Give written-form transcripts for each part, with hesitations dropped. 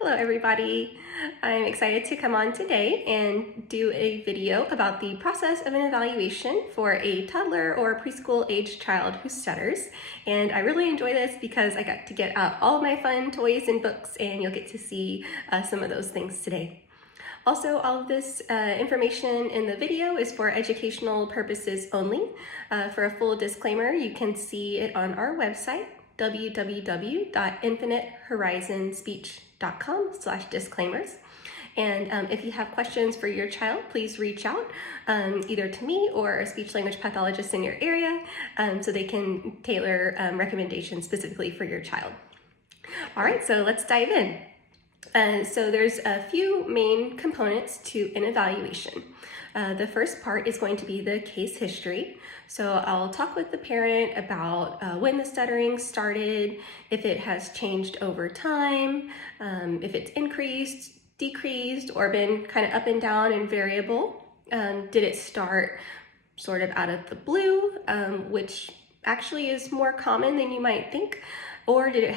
Hello everybody. I'm excited to come on today and do a video about the process of an evaluation for a toddler or preschool age child who stutters. And I really enjoy this because I got to get out all of my fun toys and books, and you'll get to see some of those things today. Also, all of this information in the video is for educational purposes only. For a full disclaimer, you can see it on our website, www.infinitehorizonspeech.com/disclaimers. And if you have questions for your child, please reach out either to me or a speech language pathologist in your area so they can tailor recommendations specifically for your child. All right, so let's dive in. So there's a few main components to an evaluation. The first part is going to be the case history. So I'll talk with the parent about when the stuttering started, if it has changed over time, if it's increased, decreased, or been kind of up and down and variable. Did it start sort of out of the blue, which actually is more common than you might think, or did it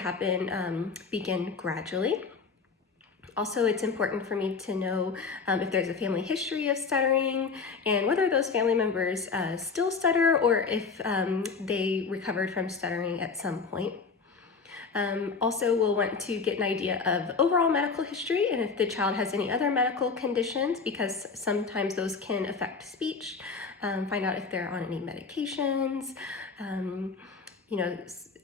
begin gradually? Also, it's important for me to know if there's a family history of stuttering and whether those family members still stutter or if they recovered from stuttering at some point. Also, we'll want to get an idea of overall medical history and if the child has any other medical conditions, because sometimes those can affect speech. Find out if they're on any medications.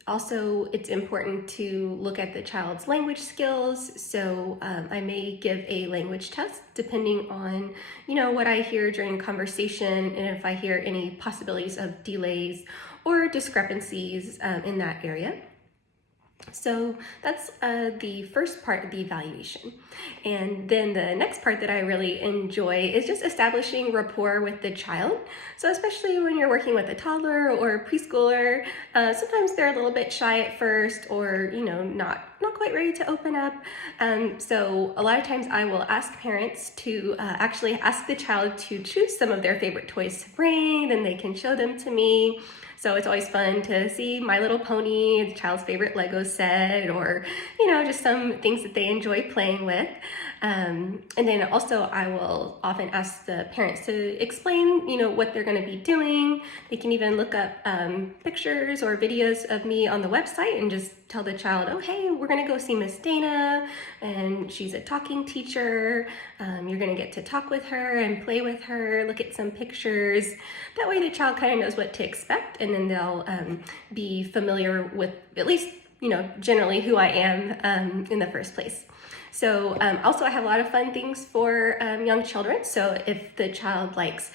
Also, it's important to look at the child's language skills. So I may give a language test depending on, what I hear during conversation and if I hear any possibilities of delays or discrepancies in that area. So that's the first part of the evaluation. And then the next part that I really enjoy is just establishing rapport with the child. So especially when you're working with a toddler or a preschooler, sometimes they're a little bit shy at first or, not quite ready to open up. So a lot of times I will ask parents to actually ask the child to choose some of their favorite toys to bring, then they can show them to me. So it's always fun to see My Little Pony, the child's favorite Lego set, or, just some things that they enjoy playing with. And then also I will often ask the parents to explain, what they're going to be doing. They can even look up pictures or videos of me on the website and just tell the child, oh, hey, we're going to go see Miss Dana, and she's a talking teacher. You're going to get to talk with her and play with her, look at some pictures. That way the child kind of knows what to expect, and then they'll be familiar with at least, generally who I am in the first place. So also I have a lot of fun things for young children. So if the child likes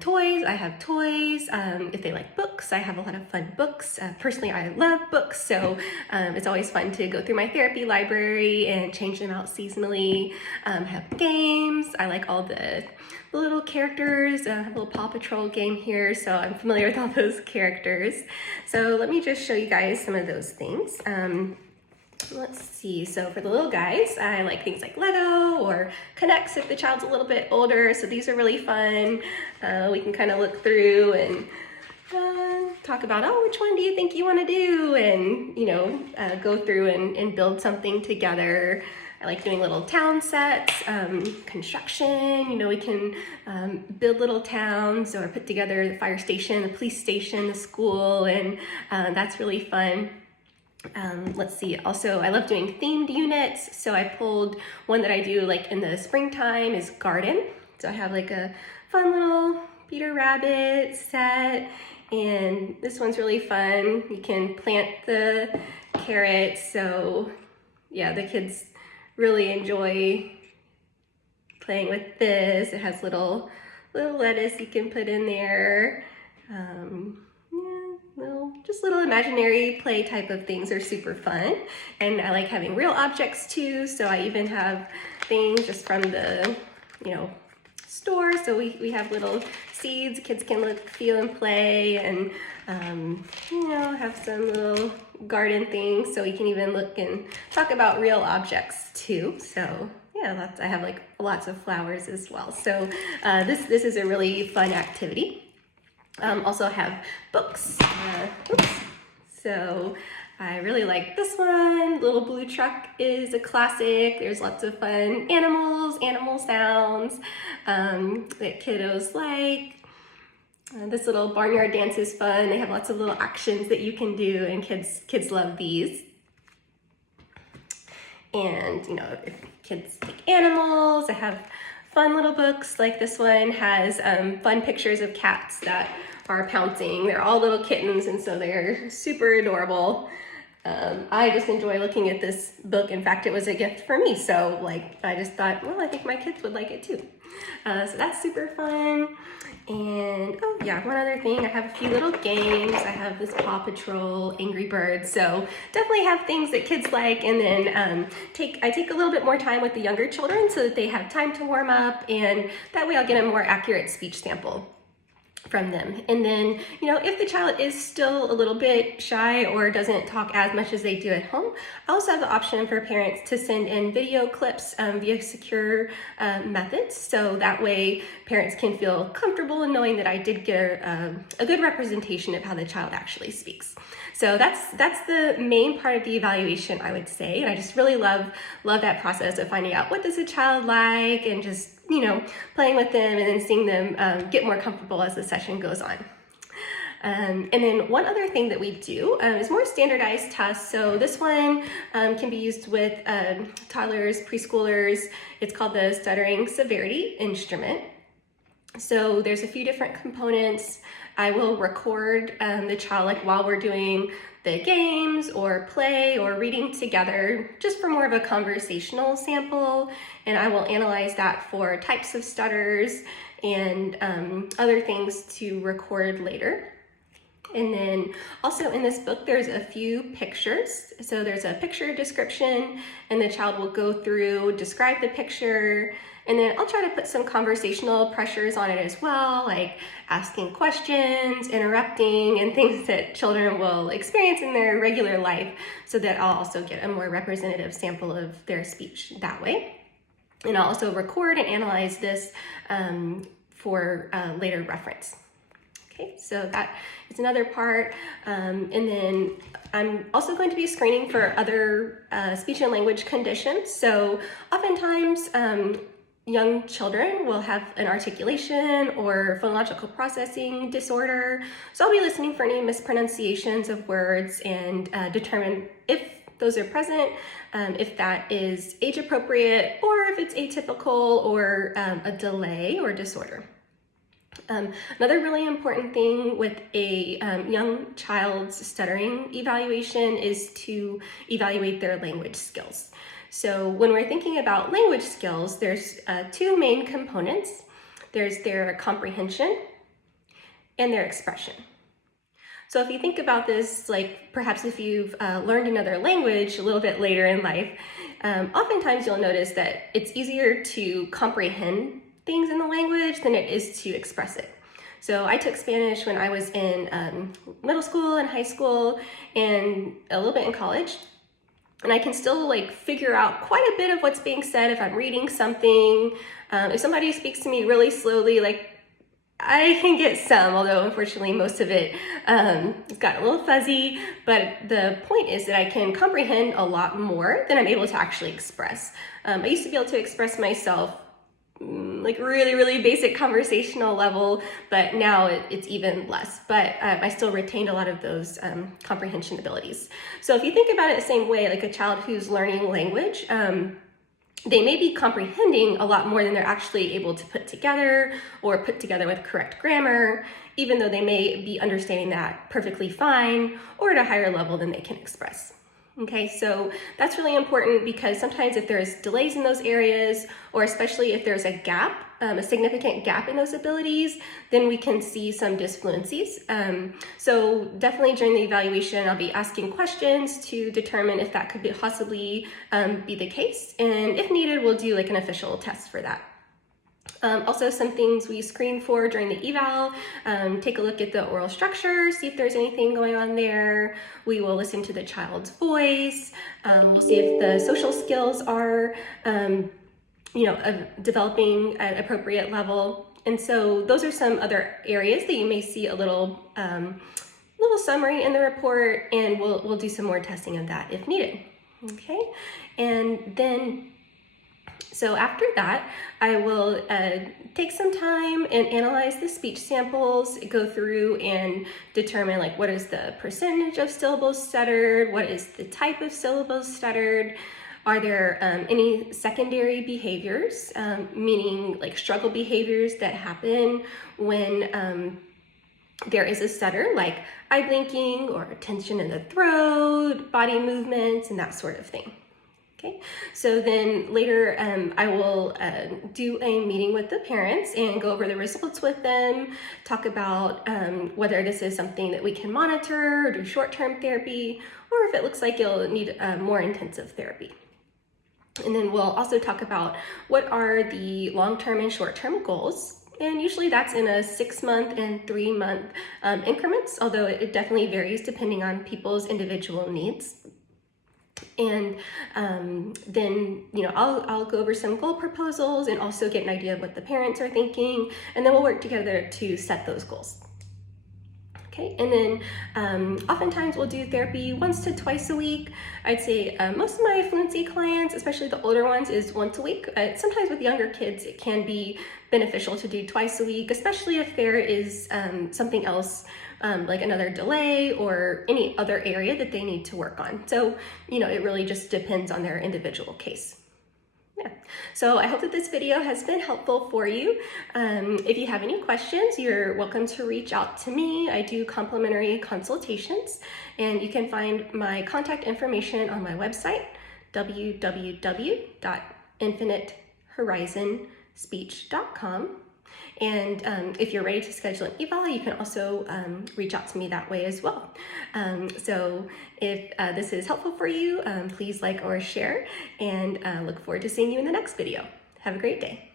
toys, I have toys. If they like books, I have a lot of fun books. Personally, I love books, so it's always fun to go through my therapy library and change them out seasonally. Have games. I like all the little characters. I have a little Paw Patrol game here, so I'm familiar with all those characters. So let me just show you guys some of those things. Let's see, so for the little guys, I like things like Lego or Connects if the child's a little bit older, so these are really fun. We can kind of look through and talk about, which one do you think you want to do? And, go through and build something together. I like doing little town sets, construction, we can build little towns or put together the fire station, the police station, the school, and that's really fun. Let's see, also I love doing themed units. So I pulled one that I do like in the springtime is garden. So I have like a fun little Peter Rabbit set, and this one's really fun. You can plant the carrots. So yeah, the kids really enjoy playing with this. It has little lettuce you can put in there. Just little imaginary play type of things are super fun. And I like having real objects too. So I even have things just from the, store. So we have little seeds kids can look, feel, and play, and, have some little garden things. So we can even look and talk about real objects too. So yeah, I have like lots of flowers as well. So this is a really fun activity. Also have books. So I really like this one. Little Blue Truck is a classic. There's lots of fun animals, animal sounds that kiddos like. This little barnyard dance is fun. They have lots of little actions that you can do, and kids love these. And if kids like animals, I have fun little books. Like this one has fun pictures of cats that are pouncing. They're all little kittens, and so they're super adorable. I just enjoy looking at this book. In fact, it was a gift for me. So I just thought, well, I think my kids would like it too. So that's super fun. And oh yeah, one other thing, I have a few little games. I have this Paw Patrol, Angry Birds. So definitely have things that kids like. And then I take a little bit more time with the younger children so that they have time to warm up. And that way I'll get a more accurate speech sample from them. And then, if the child is still a little bit shy or doesn't talk as much as they do at home, I also have the option for parents to send in video clips via secure methods. So that way parents can feel comfortable in knowing that I did get a good representation of how the child actually speaks. So that's the main part of the evaluation, I would say. And I just really love that process of finding out what does a child like, and just playing with them and then seeing them get more comfortable as the session goes on. And then one other thing that we do is more standardized tests. So this one can be used with toddlers, preschoolers. It's called the Stuttering Severity instrument. So there's a few different components. I will record the child while we're doing the games or play or reading together, just for more of a conversational sample. And I will analyze that for types of stutters and other things to record later. And then also in this book, there's a few pictures. So there's a picture description, and the child will go through, describe the picture, and then I'll try to put some conversational pressures on it as well, like asking questions, interrupting, and things that children will experience in their regular life, so that I'll also get a more representative sample of their speech that way. And I'll also record and analyze this for later reference. Okay, so that is another part. And then I'm also going to be screening for other speech and language conditions. So oftentimes, young children will have an articulation or phonological processing disorder. So I'll be listening for any mispronunciations of words and determine if those are present, if that is age appropriate, or if it's atypical or a delay or disorder. Another really important thing with a young child's stuttering evaluation is to evaluate their language skills. So when we're thinking about language skills, there's two main components. There's their comprehension and their expression. So if you think about this, perhaps if you've learned another language a little bit later in life, oftentimes you'll notice that it's easier to comprehend things in the language than it is to express it. So I took Spanish when I was in middle school and high school and a little bit in college. And I can still figure out quite a bit of what's being said if I'm reading something. If somebody speaks to me really slowly, I can get some, although unfortunately most of it has gotten a little fuzzy. But the point is that I can comprehend a lot more than I'm able to actually express. I used to be able to express myself really, really basic conversational level, but now it's even less. But I still retained a lot of those comprehension abilities. So if you think about it the same way, like a child who's learning language, they may be comprehending a lot more than they're actually able to put together or put together with correct grammar, even though they may be understanding that perfectly fine or at a higher level than they can express. Okay, so that's really important because sometimes if there's delays in those areas, or especially if there's a gap, a significant gap in those abilities, then we can see some disfluencies. So definitely during the evaluation, I'll be asking questions to determine if that could possibly be the case. And if needed, we'll do an official test for that. Also, some things we screen for during the eval, take a look at the oral structure, see if there's anything going on there. We will listen to the child's voice. We'll see if the social skills are, developing at appropriate level. And so those are some other areas that you may see a little little summary in the report, and we'll do some more testing of that if needed. Okay, and then so after that, I will take some time and analyze the speech samples, go through and determine like what is the percentage of syllables stuttered, what is the type of syllables stuttered, are there any secondary behaviors, meaning like struggle behaviors that happen when there is a stutter, like eye blinking or tension in the throat, body movements, and that sort of thing. Okay, so then later I will do a meeting with the parents and go over the results with them, talk about whether this is something that we can monitor or do short-term therapy, or if it looks like you'll need more intensive therapy. And then we'll also talk about what are the long-term and short-term goals. And usually that's in a 6-month and 3-month increments, although it definitely varies depending on people's individual needs. And then, I'll go over some goal proposals and also get an idea of what the parents are thinking, and then we'll work together to set those goals. Okay, and then oftentimes we'll do therapy once to twice a week. I'd say most of my fluency clients, especially the older ones, is once a week. Sometimes with younger kids, it can be beneficial to do twice a week, especially if there is something else like another delay or any other area that they need to work on. So, it really just depends on their individual case. Yeah. So I hope that this video has been helpful for you. If you have any questions, you're welcome to reach out to me. I do complimentary consultations, and you can find my contact information on my website, www.infinitehorizonspeech.com. And if you're ready to schedule an eval, you can also reach out to me that way as well. So if this is helpful for you, please like or share, and look forward to seeing you in the next video. Have a great day.